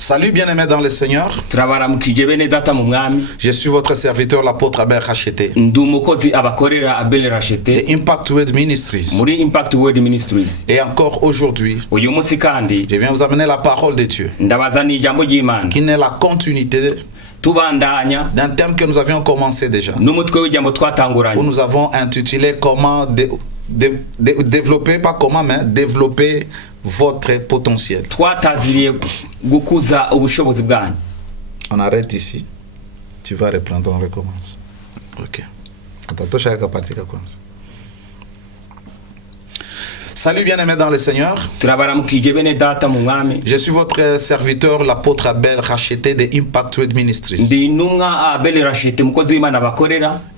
Salut bien-aimés dans le Seigneur. Je suis votre serviteur, l'apôtre Abel Racheté. De Impact Word Ministries. Et encore aujourd'hui, je viens vous amener la parole de Dieu, qui n'est la continuité d'un thème que nous avions commencé déjà, où nous avons intitulé comment développer, pas comment, mais développer votre potentiel. On arrête ici. Tu vas reprendre, on recommence. Ok. Salut bien-aimés dans le Seigneur. Je suis votre serviteur, l'apôtre Abel Racheté de Impact Word Ministries.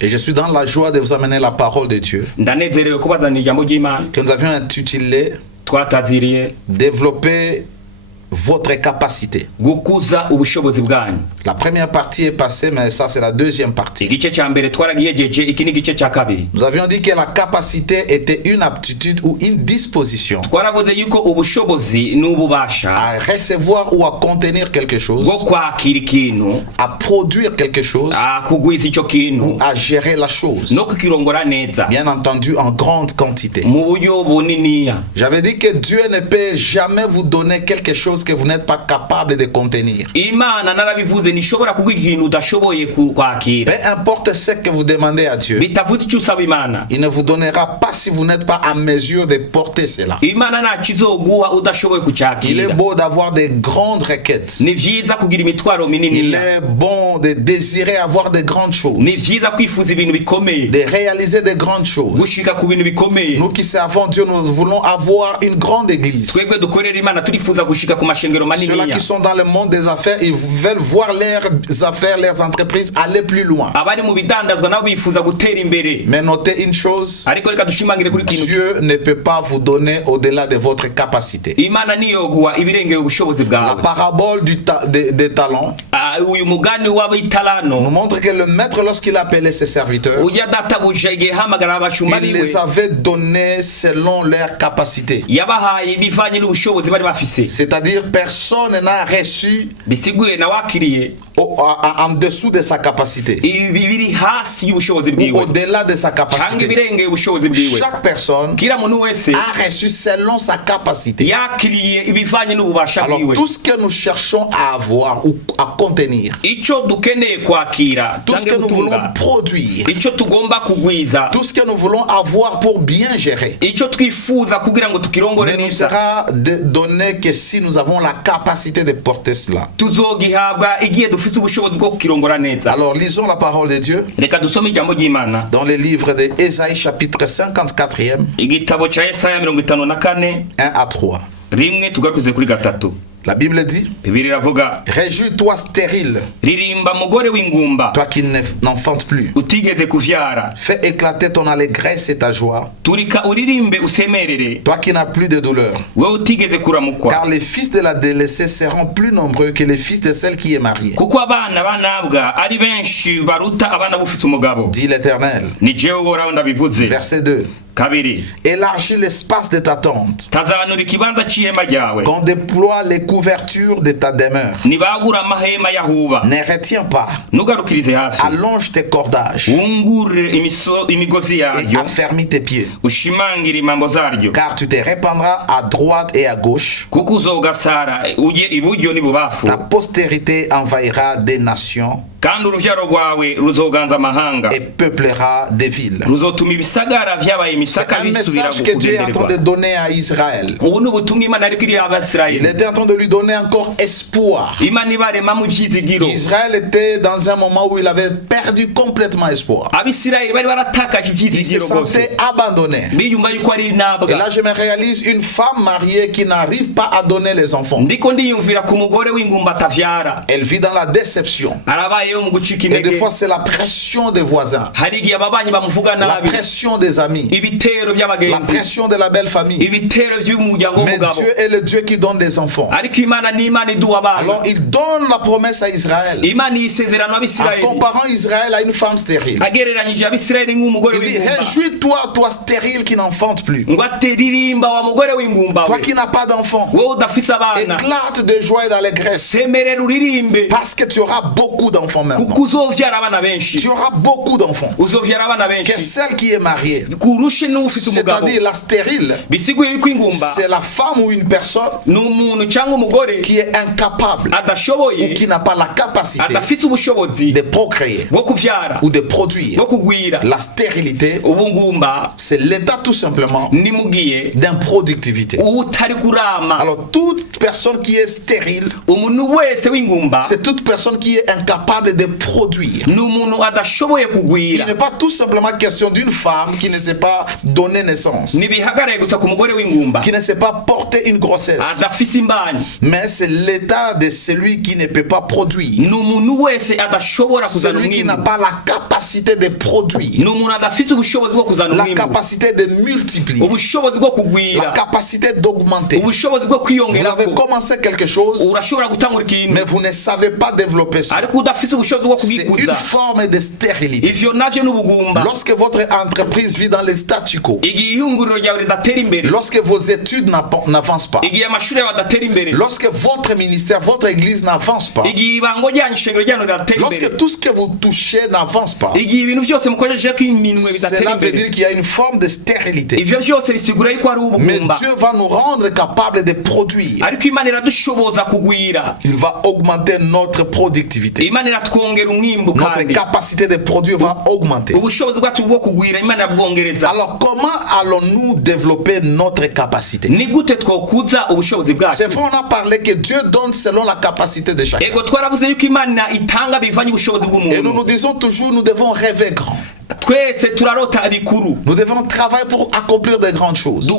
Et je suis dans la joie de vous amener la parole de Dieu, que nous avions intitulé Développer votre capacité. La première partie est passée, mais ça c'est la deuxième partie. Nous avions dit que la capacité était une aptitude ou une disposition à recevoir ou à contenir quelque chose, à produire quelque chose ou à gérer la chose, bien entendu en grande quantité. J'avais dit que Dieu ne peut jamais vous donner quelque chose que vous n'êtes pas capable de contenir. Peu importe ce que vous demandez à Dieu, il ne vous donnera pas si vous n'êtes pas en mesure de porter cela. Il est beau d'avoir des grandes requêtes. Il est bon de désirer avoir de grandes choses, de réaliser de grandes choses. Nous qui servons Dieu, nous voulons avoir une grande église. Ceux-là qui sont dans le monde des affaires, ils veulent voir leurs affaires, leurs entreprises aller plus loin. Mais notez une chose, Dieu ne peut pas vous donner au-delà de votre capacité. La parabole des talents nous montre que le maître, lorsqu'il appelait ses serviteurs, il les avait donnés selon leur capacité. C'est-à-dire personne n'a reçu en dessous de sa capacité ou au-delà de sa capacité. Chaque personne a reçu selon sa capacité. Alors tout ce que nous cherchons à avoir ou à contenir, tout ce que nous voulons produire, tout ce que nous voulons avoir pour bien gérer, ne nous sera donné que si nous avons la capacité de porter cela. Alors lisons la parole de Dieu dans le livre de Ésaïe chapitre 54e 1 à 3. La Bible dit: Réjouis-toi stérile, toi qui n'enfantes plus. Fais éclater ton allégresse et ta joie, toi qui n'as plus de douleur. Car les fils de la délaissée seront plus nombreux que les fils de celle qui est mariée, dit l'Éternel. Verset 2. Élargis l'espace de ta tente, qu'on déploie les couvertures de ta demeure. Ne retiens pas, allonge tes cordages et affermis tes pieds, car tu te répandras à droite et à gauche. Ta postérité envahira des nations et peuplera des villes. C'est un message que Dieu est en train de donner à Israël. Il était en train de lui donner encore espoir. Israël était dans un moment où il avait perdu complètement espoir. Il se sentait abandonné. Et là je me réalise une femme mariée qui n'arrive pas à donner les enfants. Elle vit dans la déception. Et des fois c'est la pression des voisins, la pression des amis, la pression de la belle famille. Mais Dieu est le Dieu qui donne des enfants. Alors il donne la promesse à Israël en comparant Israël à une femme stérile. Il dit: réjouis-toi, toi stérile qui n'enfante plus, toi qui n'as pas d'enfant, éclate de joie et d'allégresse, parce que tu auras beaucoup d'enfants maintenant. Tu auras beaucoup d'enfants. Que celle qui est mariée, c'est-à-dire la stérile, c'est la femme ou une personne qui est incapable ou qui n'a pas la capacité de procréer ou de produire. La stérilité, c'est l'état tout simplement d'improductivité. Alors toute personne qui est stérile, c'est toute personne qui est incapable de produire. Il n'est pas tout simplement question d'une femme qui ne sait pas donner naissance, qui ne sait pas porter une grossesse, mais c'est l'état de celui qui ne peut pas produire, celui qui n'a pas la capacité de produire, la capacité de multiplier, la capacité d'augmenter. Vous avez commencé quelque chose, mais vous ne savez pas développer ça. C'est une forme de stérilité. Lorsque votre entreprise vit dans le statu quo, lorsque vos études n'avancent pas, lorsque votre ministère, votre église n'avance pas, lorsque tout ce que vous touchez n'avance pas, cela veut dire qu'il y a une forme de stérilité. Mais Dieu va nous rendre capables de produire. Il va augmenter notre productivité. Notre capacité de produire va augmenter. Alors comment allons-nous développer notre capacité? C'est vrai, on a parlé que Dieu donne selon la capacité de chacun. Et nous nous disons toujours, nous devons rêver grand. Nous devons travailler pour accomplir de grandes choses.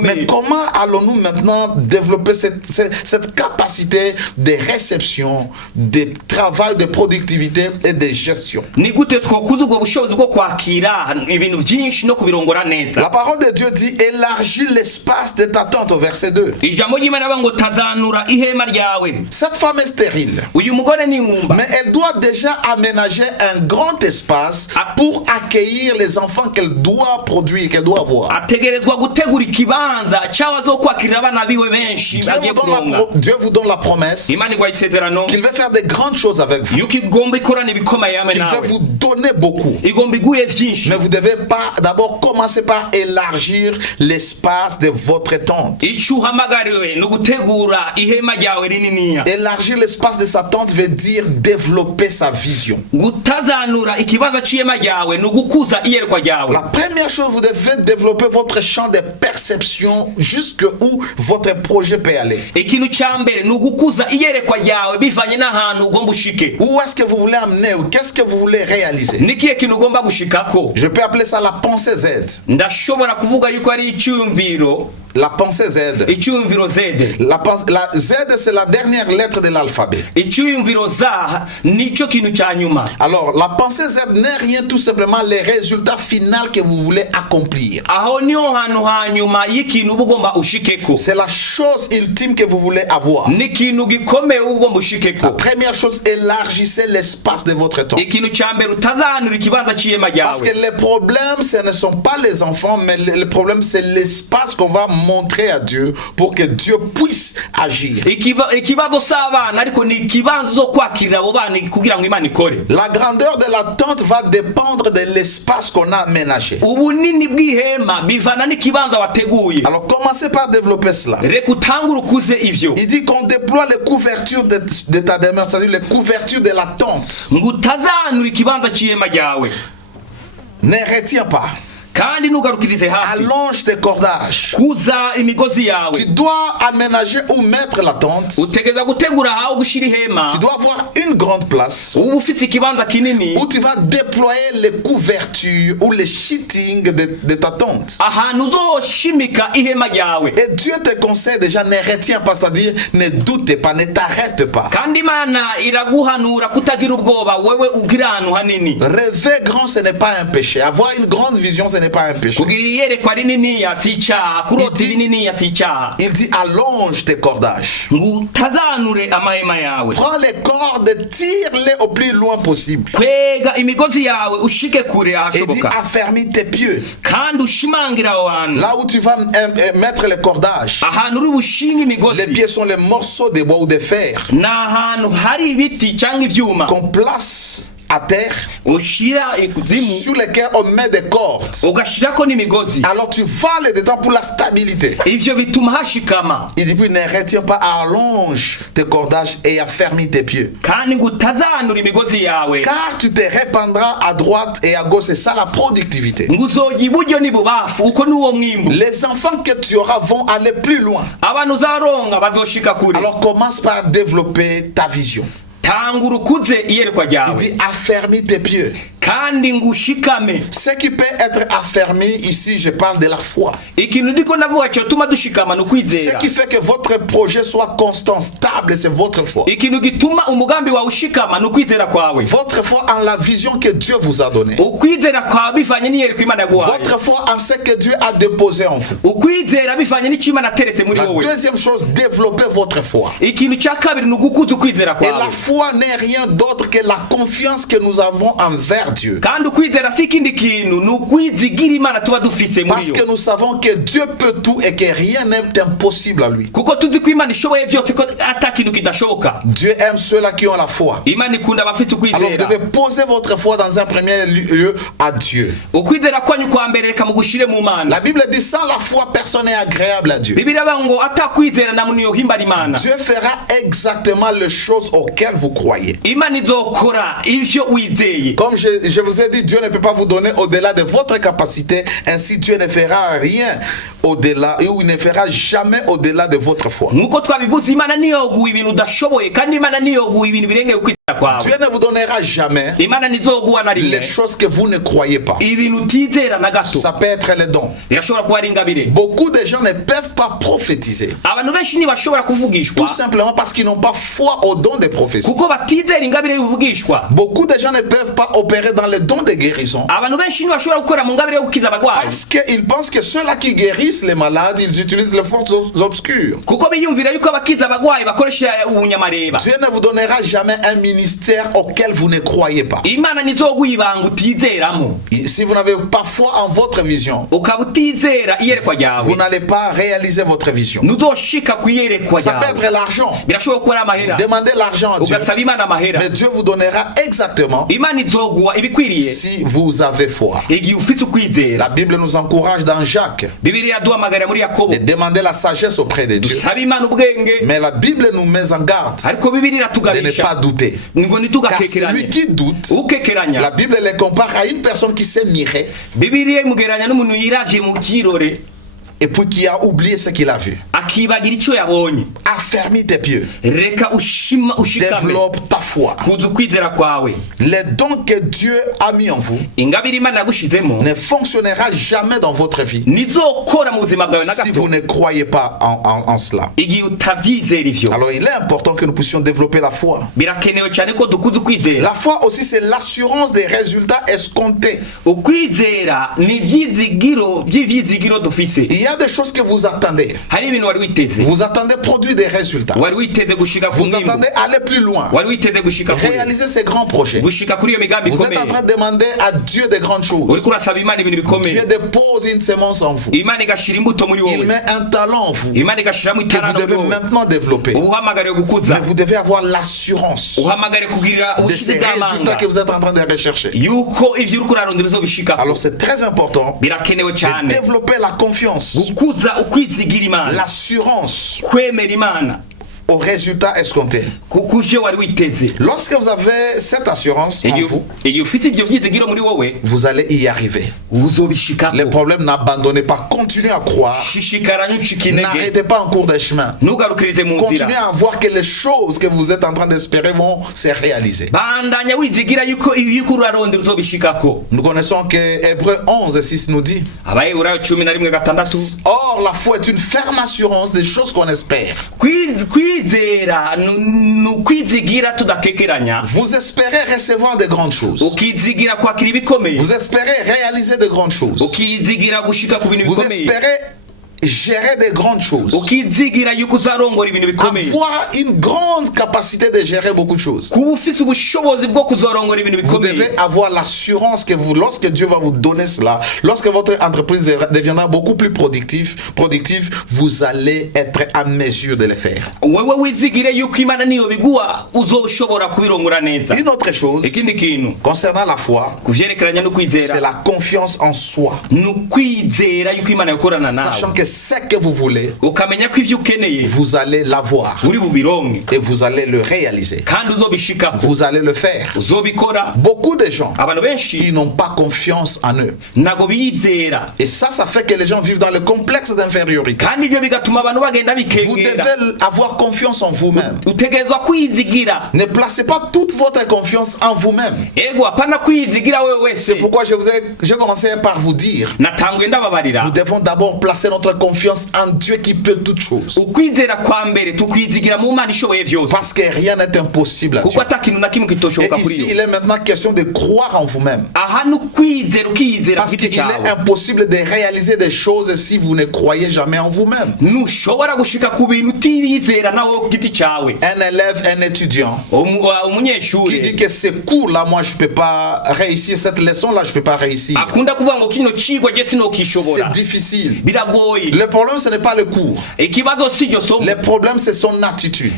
Mais comment allons-nous maintenant développer cette capacité de réception, de travail, de productivité et de gestion? La parole de Dieu dit: élargis l'espace de ta tente, au verset 2. Cette femme est stérile, mais elle doit déjà aménager un grand espace pour accueillir les enfants qu'elle doit produire, qu'elle doit avoir. Dieu vous donne la promesse qu'il veut faire de grandes choses avec vous, qu'il veut vous donner beaucoup. Mais vous devez pas d'abord commencer par élargir l'espace de votre tente. Élargir l'espace de sa tente veut dire développer sa vision. La première chose, vous devez développer votre champ de perception jusqu'où votre projet peut aller. Où est-ce que vous voulez amener, ou qu'est-ce que vous voulez réaliser? Je peux appeler ça la pensée Z. La pensée Z. La Z, c'est la dernière lettre de l'alphabet. Alors, la pensée Z n'est rien, tout simplement les résultats finaux que vous voulez accomplir. C'est la chose ultime que vous voulez avoir. La première chose, élargissez l'espace de votre temps. Parce que les problèmes, ce ne sont pas les enfants, mais le problème, c'est l'espace qu'on va montrer à Dieu pour que Dieu puisse agir. La grandeur de la tente va dépendre de l'espace qu'on a aménagé. Alors commencez par développer cela. Il dit qu'on déploie les couvertures de ta demeure, c'est-à-dire les couvertures de la tente. Ne retiens pas. Allonge tes cordages. Tu dois aménager ou mettre la tente. Tu dois avoir une grande place où tu vas déployer les couvertures ou les sheeting de ta tente. Et Dieu te conseille déjà, ne retiens pas, c'est-à-dire ne doute pas, ne t'arrête pas. Rêver grand, ce n'est pas un péché. Avoir une grande vision, ce n'est pas un péché. Il dit allonge tes cordages. Prends les cordes, tire-les au plus loin possible. Et dit affermis tes pieds. Là où tu vas mettre les cordages, les pieds sont les morceaux de bois ou de fer qu'on place à terre, sur lesquels on met des cordes. Alors tu vas les dedans pour la stabilité. Il dit puis ne retiens pas, allonge tes cordages et affermis tes pieds. Car tu te répandras à droite et à gauche. C'est ça la productivité. Les enfants que tu auras vont aller plus loin. Alors commence par développer ta vision. Il dit affermis tes pieds. Ce qui peut être affermi ici, je parle de la foi. Ce qui fait que votre projet soit constant, stable, c'est votre foi. Votre foi en la vision que Dieu vous a donnée. Votre foi en ce que Dieu a déposé en vous. La deuxième chose, développez votre foi. Et la foi n'est rien d'autre que la confiance que nous avons envers Dieu. Parce que nous savons que Dieu peut tout et que rien n'est impossible à lui. Dieu aime ceux-là qui ont la foi. Alors vous devez poser votre foi dans un premier lieu à Dieu. La Bible dit sans la foi personne n'est agréable à Dieu. Dieu fera exactement les choses auxquelles vous croyez. Comme je vous ai dit, Dieu ne peut pas vous donner au-delà de votre capacité. Ainsi Dieu ne fera rien au-delà, et il ne fera jamais au-delà de votre foi. Dieu ne vous donnera jamais les choses que vous ne croyez pas. Ça peut être les dons. Beaucoup de gens ne peuvent pas prophétiser. Tout simplement parce qu'ils n'ont pas foi au don des prophéties. Beaucoup de gens ne peuvent pas opérer dans les dons de guérison. Parce qu'ils pensent que ceux-là qui guérissent les malades, ils utilisent les forces obscures. Dieu ne vous donnera jamais un ministère auquel vous ne croyez pas. Si vous n'avez pas foi en votre vision, vous n'allez pas réaliser votre vision. Ça peut être l'argent. Demandez l'argent à Dieu. Mais Dieu vous donnera exactement si vous avez foi. La Bible nous encourage dans Jacques de demander la sagesse auprès de Dieu. Mais la Bible nous met en garde de ne pas douter. Car celui qui doute, la Bible les compare à une personne qui s'est mirée et puis qui a oublié ce qu'il a vu. Affermis tes pieds. Développe ta foi. Les dons que Dieu a mis en vous ne fonctionnera jamais dans votre vie si vous ne croyez pas en cela. Alors il est important que nous puissions développer la foi. La foi aussi, c'est l'assurance des résultats escomptés. Il y a des choses que vous attendez. Vous attendez produire des résultats. Vous attendez aller plus loin. Réaliser ces grands projets. Vous êtes en train de demander à Dieu de grandes choses. Dieu dépose une semence en vous. Il met un talent en vous que vous devez maintenant développer. Mais vous devez avoir l'assurance de ces résultats que vous êtes en train de rechercher. Alors c'est très important de développer la confiance, l'assurance au résultat escompté. Lorsque vous avez cette assurance en vous, vous allez y arriver. Les problèmes, n'abandonnez pas, continuez à croire. N'arrêtez pas en cours de chemin. Continuez à voir que les choses que vous êtes en train d'espérer vont se réaliser. Nous connaissons que Hébreux 11:6 nous dit: or la foi est une ferme assurance des choses qu'on espère. Vous espérez recevoir de grandes choses. Vous espérez réaliser de grandes choses. Vous espérez gérer des grandes choses. Avoir une grande capacité de gérer beaucoup de choses. Vous devez avoir l'assurance que lorsque Dieu va vous donner cela, lorsque votre entreprise deviendra beaucoup plus productive, vous allez être à mesure de le faire. Une autre chose concernant la foi, c'est la confiance en soi. Sachant que ce que vous voulez, vous allez l'avoir et vous allez le réaliser. Vous allez le faire. Beaucoup de gens, ils n'ont pas confiance en eux. Et ça fait que les gens vivent dans le complexe d'infériorité. Vous devez avoir confiance en vous-même. Ne placez pas toute votre confiance en vous-même. C'est pourquoi j'ai commencé par vous dire, nous devons d'abord placer notre confiance en Dieu qui peut toutes choses. Parce que rien n'est impossible à Dieu. Et ici, il est maintenant question de croire en vous-même. Parce qu'il est impossible de réaliser des choses si vous ne croyez jamais en vous-même. Un élève, un étudiant qui dit que ce cours-là, moi je ne peux pas réussir, cette leçon-là, je ne peux pas réussir. C'est difficile. Le problème, ce n'est pas le cours. Le problème, c'est son attitude.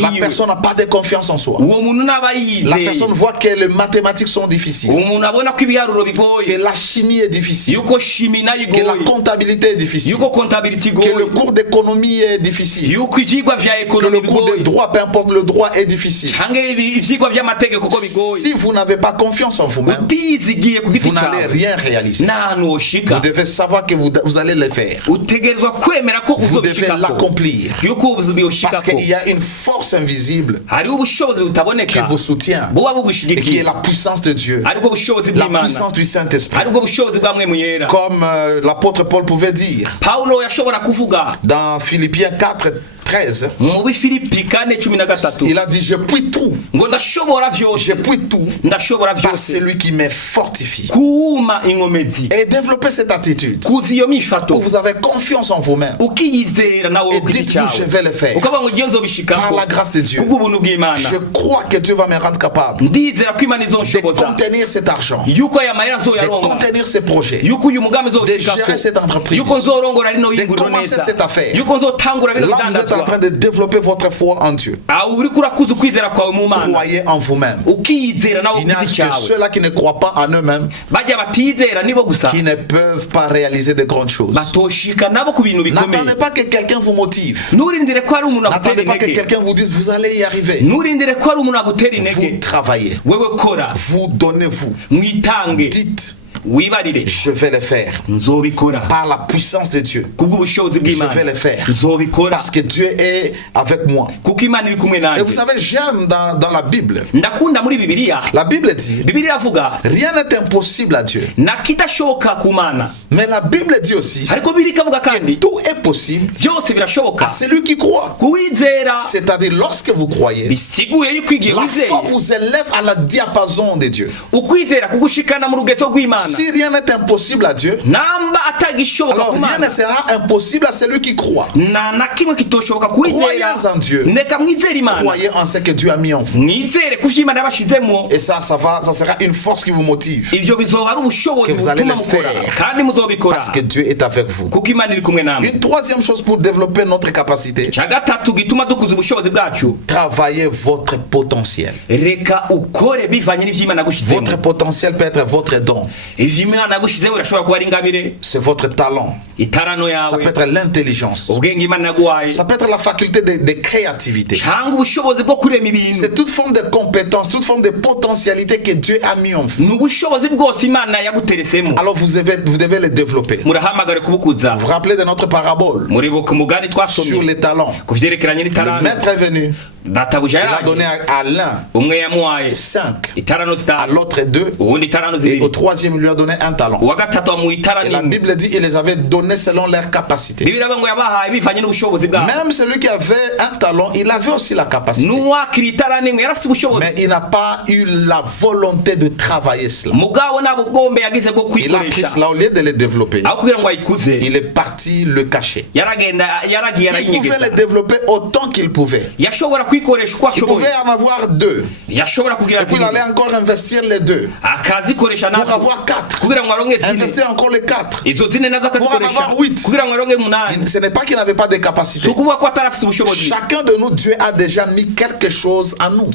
La personne n'a pas de confiance en soi. La personne voit que les mathématiques sont difficiles, que la chimie est difficile, que la comptabilité est difficile, que le cours d'économie est difficile, que le cours de droit, peu importe le droit, est difficile. Si vous n'avez pas confiance en vous-même, vous n'allez rien réaliser. Vous devez savoir que vous allez le faire. Vous devez l'accomplir. Parce qu'il y a une force invisible qui vous soutient et qui est la puissance de Dieu, la puissance du Saint-Esprit. Comme l'apôtre Paul pouvait dire dans Philippiens 4:13, il a dit: je puis tout. Je puis tout par celui qui me fortifie. Et développez cette attitude où vous avez confiance en vous-même. Et dites-vous: je vais le faire. Par la grâce de Dieu, je crois que Dieu va me rendre capable de contenir cet argent, de contenir ces projets, de gérer cette entreprise, de commencer cette affaire. Là, vous êtes en train de développer votre foi en Dieu. Croyez en vous-même. Il n'y a que ceux-là qui ne croient pas en eux-mêmes qui ne peuvent pas réaliser de grandes choses. N'attendez pas que quelqu'un vous motive. N'attendez pas que quelqu'un vous dise: vous allez y arriver. Vous travaillez. Vous donnez-vous. Dites: je vais le faire. Par la puissance de Dieu, je vais le faire. Parce que Dieu est avec moi. Et vous savez, j'aime dans la Bible. La Bible dit: rien n'est impossible à Dieu. Mais la Bible dit aussi que tout est possible à celui qui croit. C'est-à-dire, lorsque vous croyez, la foi vous élève à la diapason de Dieu. Si rien n'est impossible à Dieu, alors rien ne sera impossible à celui qui croit. Croyez en Dieu. Croyez en ce que Dieu a mis en vous. Et ça sera une force qui vous motive, que vous allez le faire parce que Dieu est avec vous. Une troisième chose pour développer notre capacité: travaillez votre potentiel. Votre potentiel peut être votre don. C'est votre talent. Ça peut être l'intelligence. Ça peut être la faculté de créativité. C'est toute forme de compétence, toute forme de potentialité que Dieu a mis en vous. Alors vous devez les développer. Vous vous rappelez de notre parabole sur les talents. Le maître est venu. Il a donné à l'un 5, à l'autre 2, et au troisième il lui a donné 1 talent. Et la Bible dit qu'il les avait donnés selon leur capacité. Même celui qui avait 1 talent, il avait aussi la capacité. Mais il n'a pas eu la volonté de travailler cela. Il a pris cela, au lieu de le développer, il est parti le cacher. Il pouvait le développer autant qu'il pouvait. Il pouvait en avoir 2. Et puis il allait encore investir les 2 pour avoir 4. Investir encore les 4 pour en avoir 8. Ce n'est pas qu'il n'avait pas de capacité. Chacun de nous, Dieu a déjà mis quelque chose en nous.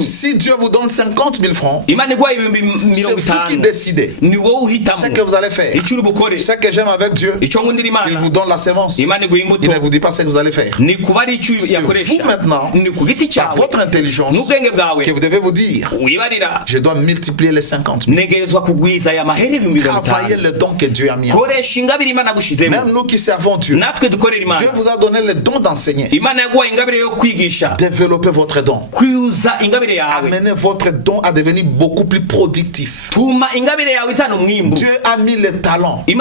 Si Dieu vous donne 50 000 francs, c'est vous qui décidez ce que vous allez faire. Ce que j'aime avec Dieu, il vous donne la sémence. Il ne vous dit pas ce que vous allez faire. C'est vous maintenant, par votre intelligence, que vous devez vous dire, je dois multiplier les 50 000. Travaillez le don que Dieu a mis en vous. Même nous qui servons Dieu, Dieu vous a donné le don d'enseigner. Développez votre don. Amenez votre don à devenir beaucoup plus productif. Dieu a mis les talents. Les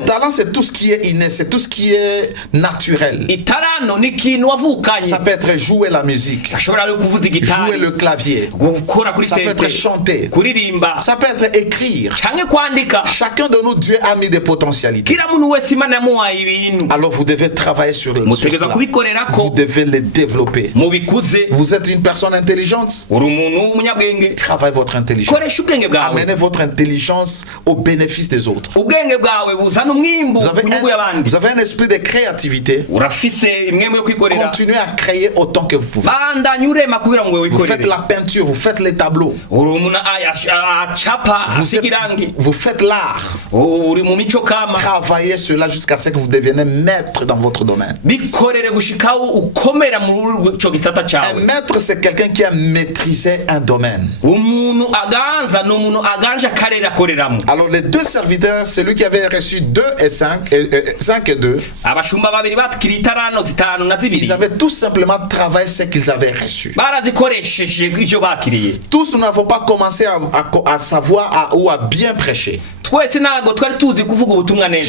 talents, c'est tout ce qui est inné, c'est tout ce qui est naturel. Ça peut être jouer la musique, jouer le clavier, ça peut être chanter, ça peut être écrire. Chacun de nous, Dieu a mis des potentialités. Alors vous devez travailler sur cela. Vous devez les développer. Vous êtes une personne intelligente. Travaillez votre intelligence. Amenez votre intelligence au bénéfice des autres. Vous avez un esprit de créativité. Continuez à créer autant que vous pouvez. Vous faites la peinture, vous faites les tableaux. Vous faites l'art. Travaillez cela jusqu'à ce que vous deveniez maître dans votre domaine. Un maître, c'est quelqu'un qui a maîtrisé un domaine. Alors les 2 serviteurs, celui qui avait reçu 2 et 5 et 2, ils avaient tout simplement travaillé ce qu'ils avaient reçu. Tous nous n'avons pas commencé à savoir ou à bien prêcher. Je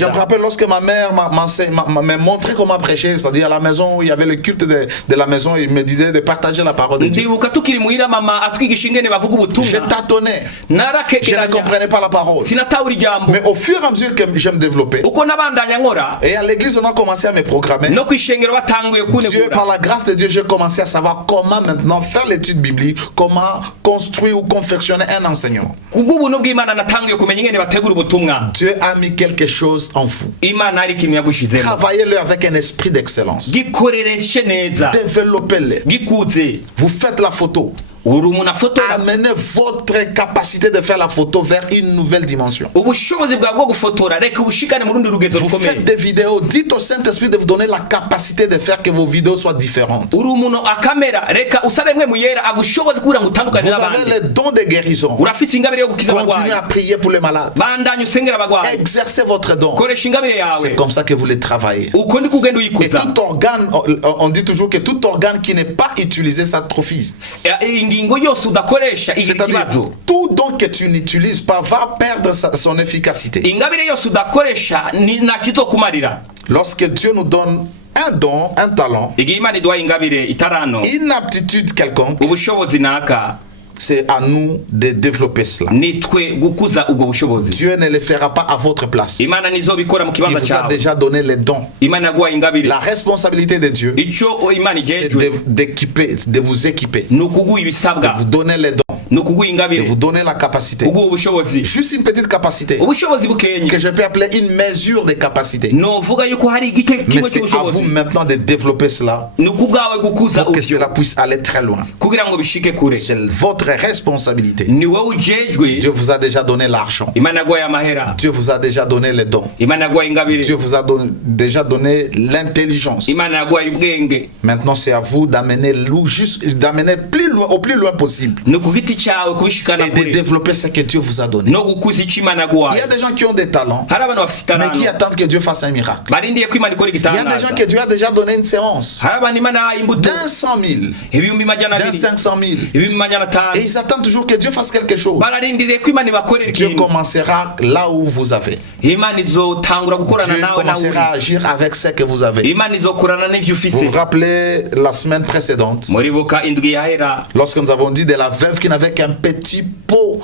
me rappelle lorsque ma mère m'a montré comment prêcher, c'est-à-dire à la maison où il y avait le culte de la maison, il me disait de partager la parole de Dieu. Je tâtonnais, je ne comprenais pas la parole. Mais au fur et à mesure que je me développais, et à l'église on a commencé à me programmer, Dieu, par la grâce de Dieu, j'ai commencé à savoir comment maintenant faire l'étude biblique, comment construire ou confectionner un enseignement. Dieu a mis quelque chose en vous. Travaillez-le avec un esprit d'excellence. Développez-le. Vous faites la photo. Amenez votre capacité de faire la photo vers une nouvelle dimension. Vous faites des vidéos, dites au Saint-Esprit de vous donner la capacité de faire que vos vidéos soient différentes. Vous avez le don de guérison. Continuez à prier pour les malades. Exercez votre don. C'est comme ça que vous les travaillez. Et tout organe, on dit toujours que tout organe qui n'est pas utilisé s'atrophie. C'est-à-dire tout don que tu n'utilises pas va perdre son efficacité. Lorsque Dieu nous donne un don, un talent, une aptitude quelconque, c'est à nous de développer cela. Dieu ne le fera pas à votre place. Il vous a déjà donné les dons. La responsabilité de Dieu, c'est d'équiper, de vous équiper, de vous donner les dons. et vous donner la capacité. Juste une petite capacité que je peux appeler une mesure de capacité. Mais c'est à vous maintenant de développer cela pour que cela puisse aller très loin. C'est votre responsabilité. Dieu vous a déjà donné l'argent. Dieu vous a déjà donné les dons. Dieu vous a déjà donné l'intelligence. Maintenant c'est à vous d'amener plus loin, au plus loin possible et de développer ce que Dieu vous a donné. Il y a des gens qui ont des talents mais qui attendent que Dieu fasse un miracle. Il y a des gens que Dieu a déjà donné une séance d'un 100 000, d'un 500 000 et ils attendent toujours que Dieu fasse quelque chose. Dieu commencera là où vous avez. Dieu commencera à agir avec ce que vous avez. Vous vous rappelez la semaine précédente lorsque nous avons dit de la veuve qui n'avait qu'un petit pot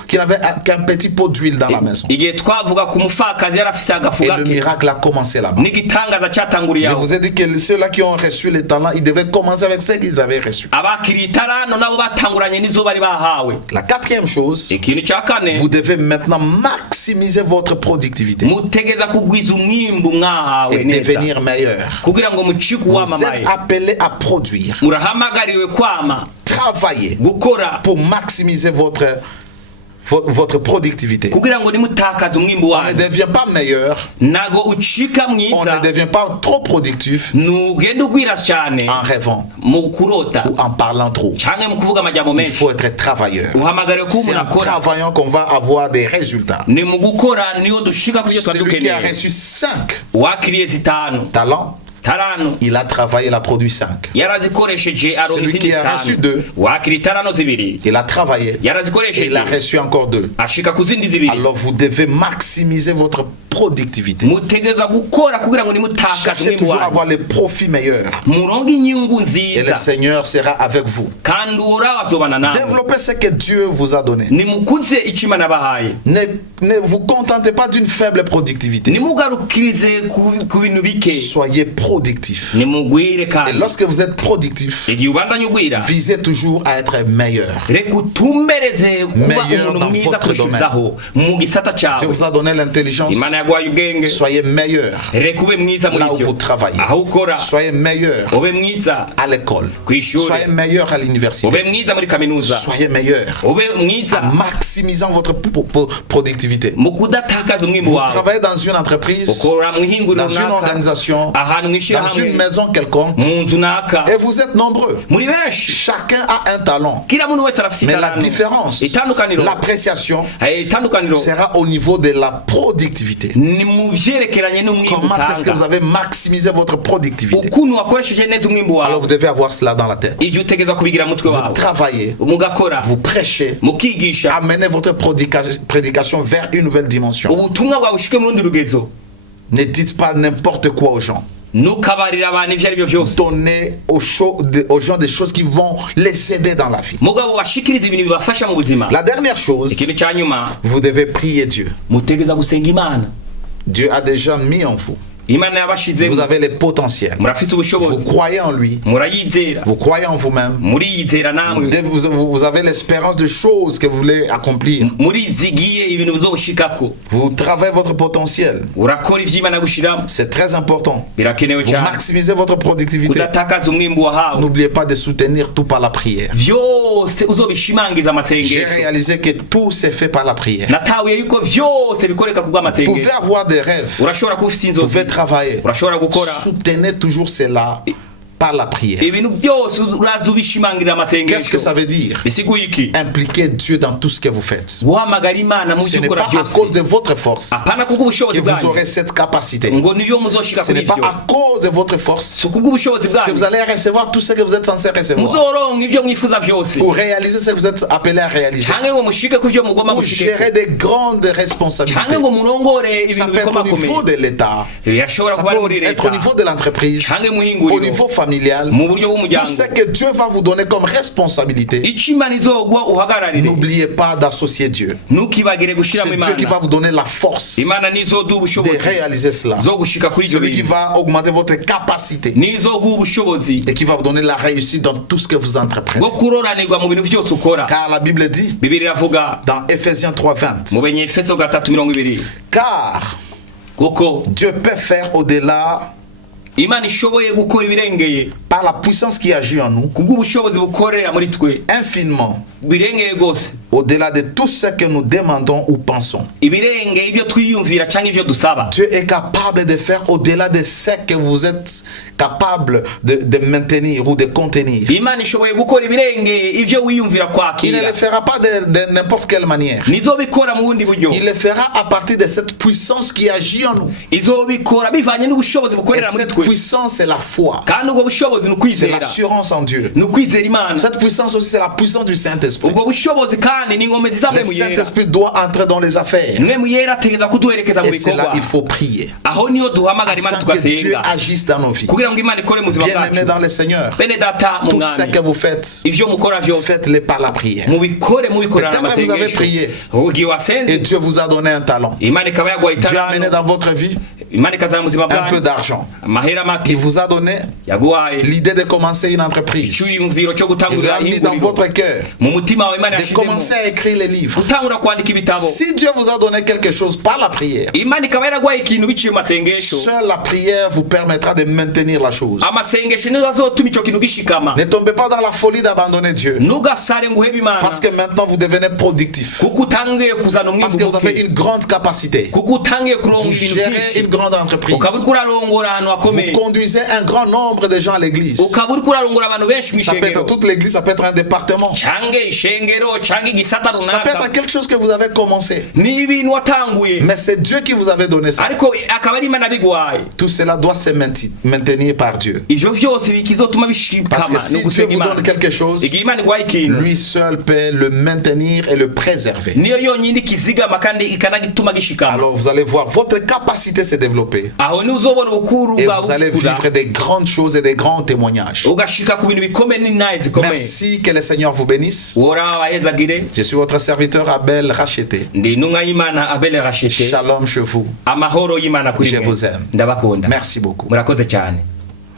d'huile dans la maison. Et le miracle a commencé là-bas. Je vous ai dit que ceux-là qui ont reçu les talents, ils devaient commencer avec ce qu'ils avaient reçu. La quatrième chose, vous devez maintenant maximiser votre productivité et devenir meilleur. Vous êtes appelé à produire, travailler pour maximiser votre productivité. On ne devient pas meilleur, on ne devient pas trop productif en rêvant ou en parlant trop. Il faut être travailleur. C'est en travaillant qu'on va avoir des résultats. Celui qui a reçu 5 talents, il a travaillé, il a produit 5. Celui qui a reçu 2, il a travaillé et il a reçu encore 2. Alors vous devez maximiser votre productivité. Cherchez toujours à avoir les profits meilleurs et le Seigneur sera avec vous. Développez ce que Dieu vous a donné. Ne vous contentez pas d'une faible productivité. Soyez productif. Et lorsque vous êtes productif, visez toujours à être meilleur. Meilleur dans votre domaine. Dieu vous a donné l'intelligence. Soyez meilleur là où vous travaillez. Soyez meilleur à l'école. Soyez meilleur à l'université. Soyez meilleur en maximisant votre productivité. Vous travaillez dans une entreprise, dans une organisation, dans une maison quelconque, et vous êtes nombreux. Chacun a un talent. Mais la différence, l'appréciation sera au niveau de la productivité. Comment est-ce que vous avez maximisé votre productivité? Alors vous devez avoir cela dans la tête. Vous travaillez, vous prêchez, amenez votre prédication vers une nouvelle dimension. Ne dites pas n'importe quoi aux gens. Donnez aux gens des choses qui vont les aider dans la vie. La dernière chose, vous devez prier Dieu. Dieu a déjà mis en vous. Vous avez les potentiels. Vous croyez en lui. Vous croyez en vous-même. Vous avez l'espérance de choses que vous voulez accomplir. Vous travaillez votre potentiel. C'est très important. Vous maximisez votre productivité. N'oubliez pas de soutenir tout par la prière. J'ai réalisé que tout s'est fait par la prière. Vous pouvez avoir des rêves. Vous pouvez travailler. Soutenez toujours cela par la prière. Qu'est-ce que ça veut dire? Impliquez Dieu dans tout ce que vous faites. Ce n'est pas à cause de votre force que vous aurez cette capacité. Ce n'est pas à cause de votre force que vous allez recevoir tout ce que vous êtes censé recevoir. Pour réaliser ce que vous êtes appelé à réaliser. Pour gérer des grandes responsabilités. Ça peut être au niveau de l'État. Ça peut être au niveau de l'entreprise. Au niveau familial. familial, tout ce que Dieu va vous donner comme responsabilité, n'oubliez pas d'associer Dieu. C'est Dieu qui va vous donner la force de réaliser cela. Celui qui va augmenter votre capacité et qui va vous donner la réussite dans tout ce que vous entreprenez. Car la Bible dit dans Ephésiens 3:20, car Dieu peut faire au-delà par la puissance qui agit en nous infiniment au-delà de tout ce que nous demandons ou pensons. Dieu est capable de faire au-delà de ce que vous êtes capable de maintenir ou de contenir. Il ne le fera pas de n'importe quelle manière. Il le fera à partir de cette puissance qui agit en nous. Et cette puissance, c'est la foi. C'est l'assurance en Dieu. Cette puissance aussi, c'est la puissance du Saint-Esprit. Le Saint-Esprit doit entrer dans les affaires. Et c'est là qu'il faut prier. Afin que Dieu agisse dans nos vies. Bien-aimés dans le Seigneur, tout ce que vous faites, faites-le par la prière. Peut-être que vous avez prié et Dieu vous a donné un talent. Dieu a amené dans votre vie un peu d'argent. Il vous a donné l'idée de commencer une entreprise. Il vous a mis dans votre cœur de commencer à écrire les livres. Si Dieu vous a donné quelque chose par la prière, seule la prière vous permettra de maintenir la chose. Ne tombez pas dans la folie d'abandonner Dieu. Parce que maintenant vous devenez productif. Parce que vous avez une grande capacité. Vous gérez une grande entreprise. Vous conduisez un grand nombre de gens à l'église. Ça peut être toute l'église, ça peut être un département. Ça peut être quelque chose que vous avez commencé. Mais c'est Dieu qui vous avait donné ça. Tout cela doit se maintenir par Dieu. Parce que si Dieu vous donne quelque chose, lui seul peut le maintenir et le préserver. Alors vous allez voir votre capacité se développer. Et vous allez vivre des grandes choses et des grands témoignages. Merci, que le Seigneur vous bénisse. Je suis votre serviteur Abel Racheté. Shalom chez vous. Je vous aime. Merci beaucoup.